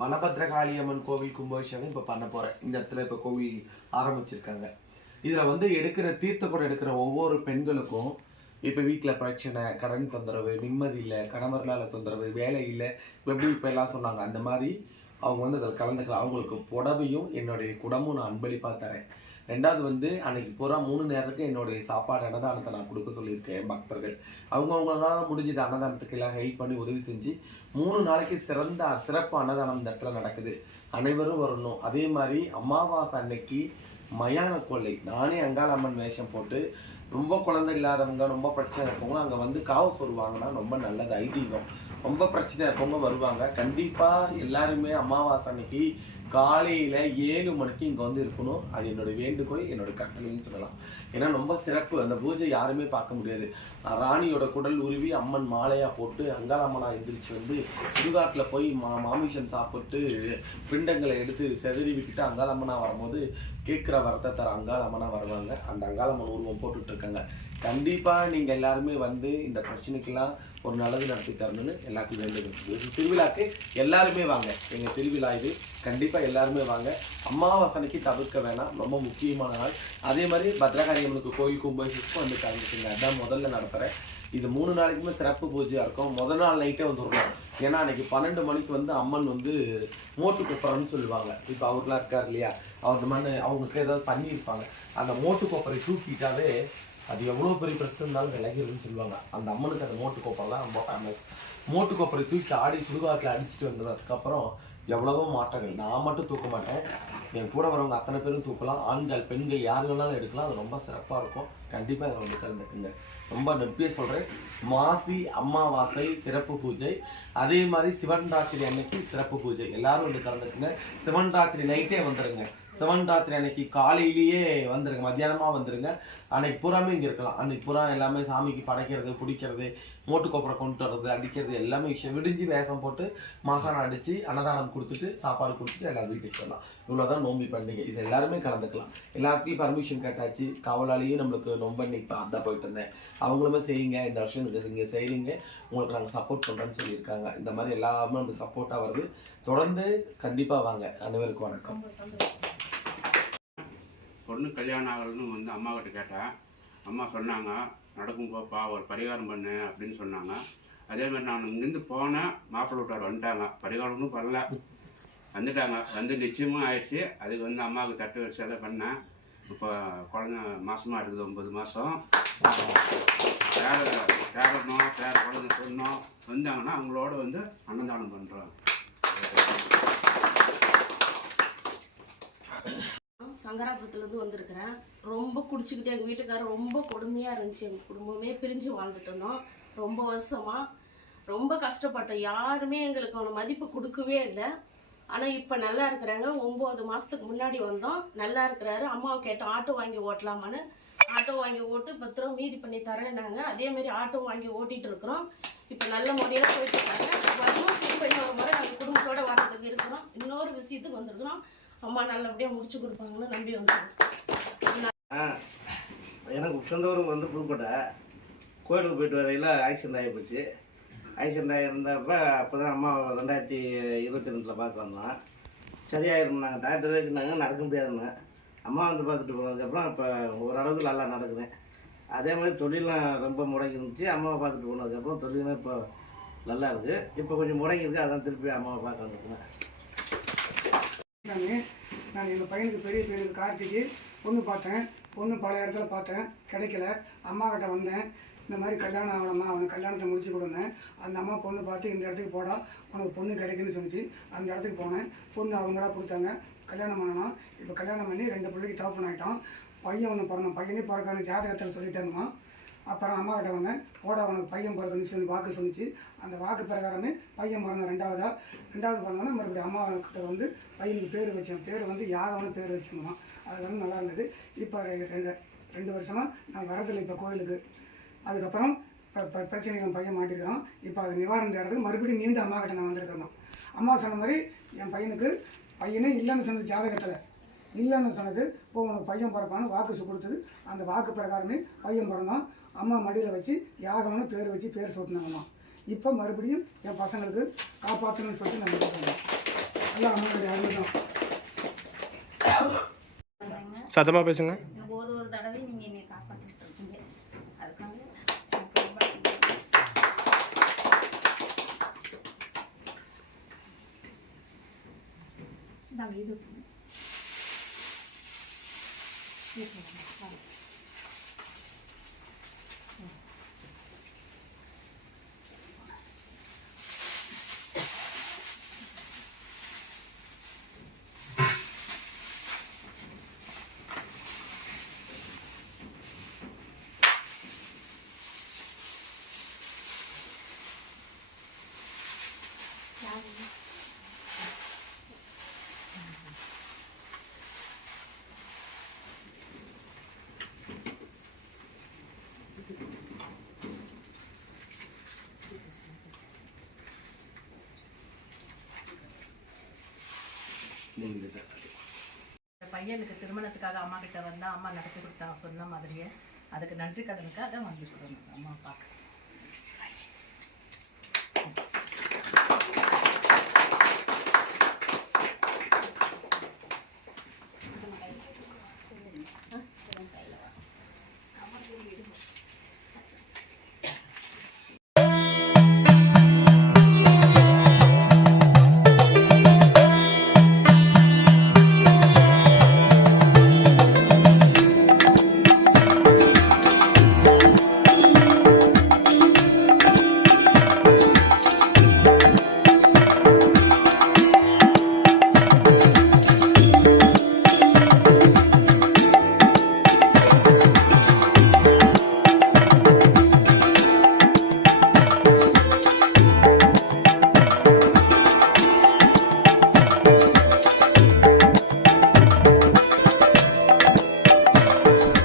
வனபத்ரகாளி அம்மன் கோவில் கும்பாபிஷேகம் இப்போ பண்ண போகிறேன் இந்த இடத்துல இப்போ கோவில் ஆரம்பிச்சிருக்காங்க. இதில் வந்து எடுக்கிற தீர்த்த கூட எடுக்கிற ஒவ்வொரு பெண்களுக்கும் இப்போ வீட்டில் பிரச்சனை கடன் தொந்தரவு நிம்மதி இல்லை கணவர்களால் தொந்தரவு வேலை இல்லை எப்படி இப்போ எல்லாம் சொன்னாங்க அந்த மாதிரி அவங்க வந்து அதில் கலந்துக்கலாம். அவங்களுக்கு புடவையும் என்னுடைய குடமும் நான் அன்பளிப்பாக தரேன். ரெண்டாவது வந்து அன்னைக்கு பூரா மூணு நேரத்துக்கு என்னுடைய சாப்பாடு அன்னதானத்தை நான் கொடுக்க சொல்லியிருக்கேன் என் பக்தர்கள் அவங்கவுங்களால முடிஞ்சது அன்னதானத்துக்கு எல்லாம் ஹெல்ப் பண்ணி உதவி செஞ்சு மூணு நாளைக்கு சிறந்த சிறப்பு அன்னதானம் இந்த இடத்துல நடக்குது. அனைவரும் வரணும். அதே மாதிரி அமாவாசை அன்னைக்கு மயான கொள்ளை. நானே அங்காளம்மன் வேஷம் போட்டு ரொம்ப குழந்தை இல்லாதவங்க ரொம்ப பிரச்சனை இருக்கவங்க அங்கே வந்து காவு சொல்லுவாங்கன்னா ரொம்ப நல்லது ஐதீகம். ரொம்ப பிரச்சனை இருக்கவங்க வருவாங்க. கண்டிப்பாக எல்லாருமே அமாவாசை அன்னைக்கு காலையில் ஏழு மணிக்கு இங்கே வந்து இருக்கணும். அது என்னோட வேண்டுகோள் என்னோட கட்டளைன்னு சொல்லலாம். ஏன்னா ரொம்ப சிறப்பு. அந்த பூஜை யாருமே பார்க்க முடியாது. ராணியோட குடல் உருவி அம்மன் மாலையாக போட்டு அங்காளம்மனா எந்திரிச்சு வந்து சுடுகாட்டில் போய் மா மாமிசம் சாப்பிட்டு பிண்டங்களை எடுத்து செதறி விட்டுட்டு அங்காளம்மனா வரும்போது கேட்குற வரத்தை தர அங்காளம்மனா வருவாங்க. அந்த அங்காளம்மன் உருவம் போட்டுட்ருக்காங்க கண்டிப்பாக நீங்கள் எல்லாருமே வந்து இந்த பிரச்சனைக்கெல்லாம் ஒரு நல்லது நடத்தி தரணும்னு எல்லாத்தையும் வேண்டுகிறேன் திருவிழாக்கு எல்லாருமே வாங்க. எங்கள் திருவிழா இது. கண்டிப்பாக எல்லாருமே வாங்க. அமாவாசனைக்கு தவிர்க்க வேணாம். ரொம்ப முக்கியமான நாள். அதே மாதிரி பத்ரகாரி அம்மனுக்கு கோயில் கும்பாபிஷேகத்துக்கும் வந்து கலந்துக்குங்க அதான் முதல்ல நடத்துகிறேன் இது மூணு நாளைக்குமே சிறப்பு பூஜையாக இருக்கும். முதல் நாள் நைட்டே வந்துடணும் ஏன்னா அன்னைக்கு பன்னெண்டு மணிக்கு வந்து அம்மன் வந்து மோட்டு கொப்பரம்னு சொல்லுவாங்க. இப்போ அவர்லாம் இருக்கார் இல்லையா? அவர் மண் அவங்களுக்கு ஏதாவது பண்ணியிருப்பாங்க. அந்த மோட்டு கொப்பரை தூக்கிட்டாவே அது எவ்வளோ பெரிய பிரச்சனை இருந்தாலும் விலகிடுன்னு சொல்லுவாங்க. அந்த அம்மனுக்கு அந்த மோட்டு கோப்பரெல்லாம் ரொம்ப ஃபேமஸ் மோட்டு கோப்பரை தூக்கி ஆடி சுடுகாட்டில் அடிச்சுட்டு வந்ததுக்கப்புறம் எவ்வளவோ மாற்றங்கள். நான் மட்டும் தூக்க மாட்டேன். என் கூட வரவங்க அத்தனை பேரும் தூக்கலாம். ஆண்கள் பெண்கள் யார் வேணாலும் எடுக்கலாம். அது ரொம்ப சிறப்பாக இருக்கும். கண்டிப்பாக இதில் வந்து கலந்துக்குங்க ரொம்ப நெப்பியாக சொல்கிறேன் மாசி அமாவாசை சிறப்பு பூஜை. அதே மாதிரி சிவன் ராத்திரி அன்னைக்கு சிறப்பு பூஜை. எல்லாரும் வந்து கலந்துக்குங்க சிவன் ராத்திரி நைட்டே வந்துடுங்க சிவன் ராத்திரி அன்னைக்கு காலையிலேயே வந்துருங்க. மத்தியானமாக வந்துருங்க. அன்னைக்கு பூராமே இங்கே இருக்கலாம். அன்னைக்கு பூரா எல்லாமே சாமிக்கு படைக்கிறது பிடிக்கிறது மோட்டு கொப்பரை கொண்டு வர்றது அடிக்கிறது எல்லாமே விஷயம். விடிஞ்சு வேஷம் போட்டு மாசானம் அடித்து அன்னதானம் கொடுத்துட்டு சாப்பாடு கொடுத்துட்டு எல்லாரும் வீட்டுக்கு வரலாம் இவ்வளோதான் நோம்பி பண்டிகை. இது எல்லாருமே கலந்துக்கலாம். எல்லாத்தையும் பர்மிஷன் கேட்டாச்சு. காவலாளியும் நம்மளுக்கு நோம்பு இன்னைக்கு அதான் போயிட்டு இருந்தேன். அவங்களுமே செய்யுங்க இந்த வருஷம் இங்கே செய்யுங்க. உங்களுக்கு நாங்கள் சப்போர்ட் பண்ணுறோன்னு சொல்லியிருக்காங்க. இந்த மாதிரி எல்லாமே நமக்கு சப்போர்ட்டாக வருது. தொடர்ந்து கண்டிப்பாக வாங்க. அனைவருக்கும் வணக்கம். பொண்ணு கல்யாணம் ஆகணும்னு வந்து அம்மா கிட்ட கேட்டேன் அம்மா சொன்னாங்க நடக்கும் போப்பா ஒரு பரிகாரம் பண்ணு அப்படின்னு சொன்னாங்க. அதே மாதிரி நான் இங்கேருந்து போனேன் மாப்பிள்ளை வீட்டார் வந்துட்டாங்க. பரிகாரம்னு பண்ணல. வந்துட்டாங்க. வந்து நிச்சயமும் ஆயிடுச்சு. அதுக்கு வந்து அம்மாவுக்கு தட்டு வரிசையில் பண்ணேன். இப்போ குழந்த மாதமாக இருக்குது ஒன்பது மாதம் பேர பேரனோ பேர குழந்தை சொன்னோம் வந்தாங்கன்னா அவங்களோட வந்து அன்னதானம் பண்ணுறோம் சங்கராபுரத்துலேருந்து வந்திருக்கிறேன். ரொம்ப குடிச்சுக்கிட்டு எங்கள் வீட்டுக்காரர் ரொம்ப கொடுமையாக இருந்துச்சு. எங்கள் குடும்பமே பிரிஞ்சு வாழ்ந்துட்டு இருந்தோம். ரொம்ப வருஷமாக ரொம்ப கஷ்டப்பட்டோம். யாருமே எங்களுக்கு அவனை மதிப்பு கொடுக்கவே இல்லை. ஆனால் இப்போ நல்லா இருக்கிறாங்க. ஒம்பது மாதத்துக்கு முன்னாடி வந்தோம். நல்லா இருக்கிறாரு. அம்மாவை கேட்டோம் ஆட்டோ வாங்கி ஓட்டலாமான்னு ஆட்டோ வாங்கி ஓட்டு பத்து ரூபா மீதி பண்ணி தரேன்னாங்க அதேமாரி ஆட்டோ வாங்கி ஓட்டிகிட்டு இருக்கிறோம். இப்போ நல்ல முறையில் போயிட்டு இருக்காங்க. வரணும். திரும்ப இன்னொரு முறை நாங்கள் குடும்பத்தோடு வர்றதுக்கு இருக்கிறோம். இன்னொரு விஷயத்துக்கு வந்திருக்கிறோம். அம்மா நல்லபடியாக முடிச்சு கொடுப்பாங்கன்னு நம்பி வந்துருக்கோம். எனக்கு எனக்கு ஊருக்கு வந்து புதுக்கோட்டை. கோயிலுக்கு போயிட்டு வரையில் ஆக்சிடென்ட் ஆகிப்போச்சு ஆக்சிடென்ட் ஆகியிருந்தப்ப அப்போ தான் அம்மா ரெண்டாயிரத்தி இருபத்தி ரெண்டில் பார்க்க வந்தோம் சரியாயிருந்தாங்க டாக்டர் வச்சுருந்தாங்க நடக்க முடியாதுன்னு. அம்மா வந்து பார்த்துட்டு போனதுக்கப்புறம் இப்போ ஓரளவுக்கு நல்லா நடக்குறேன் அதே மாதிரி தொழிலெலாம் ரொம்ப முடங்கி இருந்துச்சு. அம்மாவை பார்த்துட்டு போனதுக்கப்புறம் தொழிலும் இப்போ நல்லா இருக்குது இப்போ கொஞ்சம் முடங்கி இருக்குது அதான் திருப்பி அம்மாவை பார்க்க வந்துருக்கேன். நான் எங்கள் பையனுக்கு பெரிய பையனுக்கு கார்த்திக்கு பொண்ணு பார்த்தேன். பொண்ணு பல இடத்துல பார்த்தேன். கிடைக்கல. அம்மா கிட்ட வந்தேன். இந்த மாதிரி கல்யாணம் ஆகணுமா அவனுக்கு கல்யாணத்தை முடிச்சு கொடுங்க அந்த அம்மா பொண்ணு பார்த்து இந்த இடத்துக்கு போடா உனக்கு பொண்ணு கிடைக்குன்னு சொன்னிச்சு அந்த இடத்துக்கு போனேன். பொண்ணு அவங்களா கொடுத்தாங்க. கல்யாணம் பண்ணணும் இப்போ கல்யாணம் பண்ணி ரெண்டு பிள்ளைக்கு தகப்பன் ஆகிட்டான் பையன் ஒன்று பிறந்தோம் பையனே பிறக்கான ஜாதகத்தில் சொல்லிட்டாங்கம்மா அப்புறம் அம்மா கிட்ட வந்தேன். போட அவனுக்கு பையன் பிறக்கணும்னு சொல்லி வாக்கு சொன்னிச்சு அந்த வாக்கு பிரகாரமே பையன் பிறந்தான் ரெண்டாவதா? ரெண்டாவது பிறந்தோன்னே மறுபடியும் அம்மா கிட்ட வந்து பையனுக்கு பேர் வச்சேன். பேர் வந்து யாதவனு பேர் வச்சுக்கணுமா அது வந்து நல்லா இருந்தது. இப்போ ரெண்டு ரெண்டு வருஷமாக நான் வரதில்லை இப்போ கோயிலுக்கு. அதுக்கப்புறம் இப்போ என் பையன் மாட்டிருக்கான். இப்போ அது நிவாரணம் தேடுறதுக்கு மறுபடியும் மீண்டும் அம்மா கிட்ட நான் வந்திருக்கேன் அம்மா சொன்ன மாதிரி என் பையனுக்கு பையனே இல்லைன்னு சொன்னது ஜாதகத்தில். இல்லைன்னு சொன்னது இப்போ உனக்கு பையன் பிறப்பான்னு வாக்கு கொடுத்தது. அந்த வாக்கு பிரகாரமே பையன் பிறந்தான். அம்மா மடியில் வச்சு யாகம்னு பேர் வச்சு பேர் சூட்டினாங்கம்மா இப்போ மறுபடியும் என் பசங்களுக்கு காப்பாற்றணும்னு சொல்லிட்டு நான் இருக்கேன் எல்லாம் அம்மாவுடைய அருள் தான். சத்தமாக பேசுங்க. தடவை நீங்கள் என்னை காப்பாற்றிட்டு இருக்கீங்க அதுக்காக நாங்கள் ரொம்ப நன்றி. இது நீங்கள் பையனுக்கு திருமணத்துக்காக அம்மா கிட்ட வந்தால் அம்மா நடத்தி கொடுத்தாங்க சொன்ன மாதிரியே அதுக்கு நன்றி கடனுக்காக வாங்கிக்கிறோம் அம்மா பார்க்க.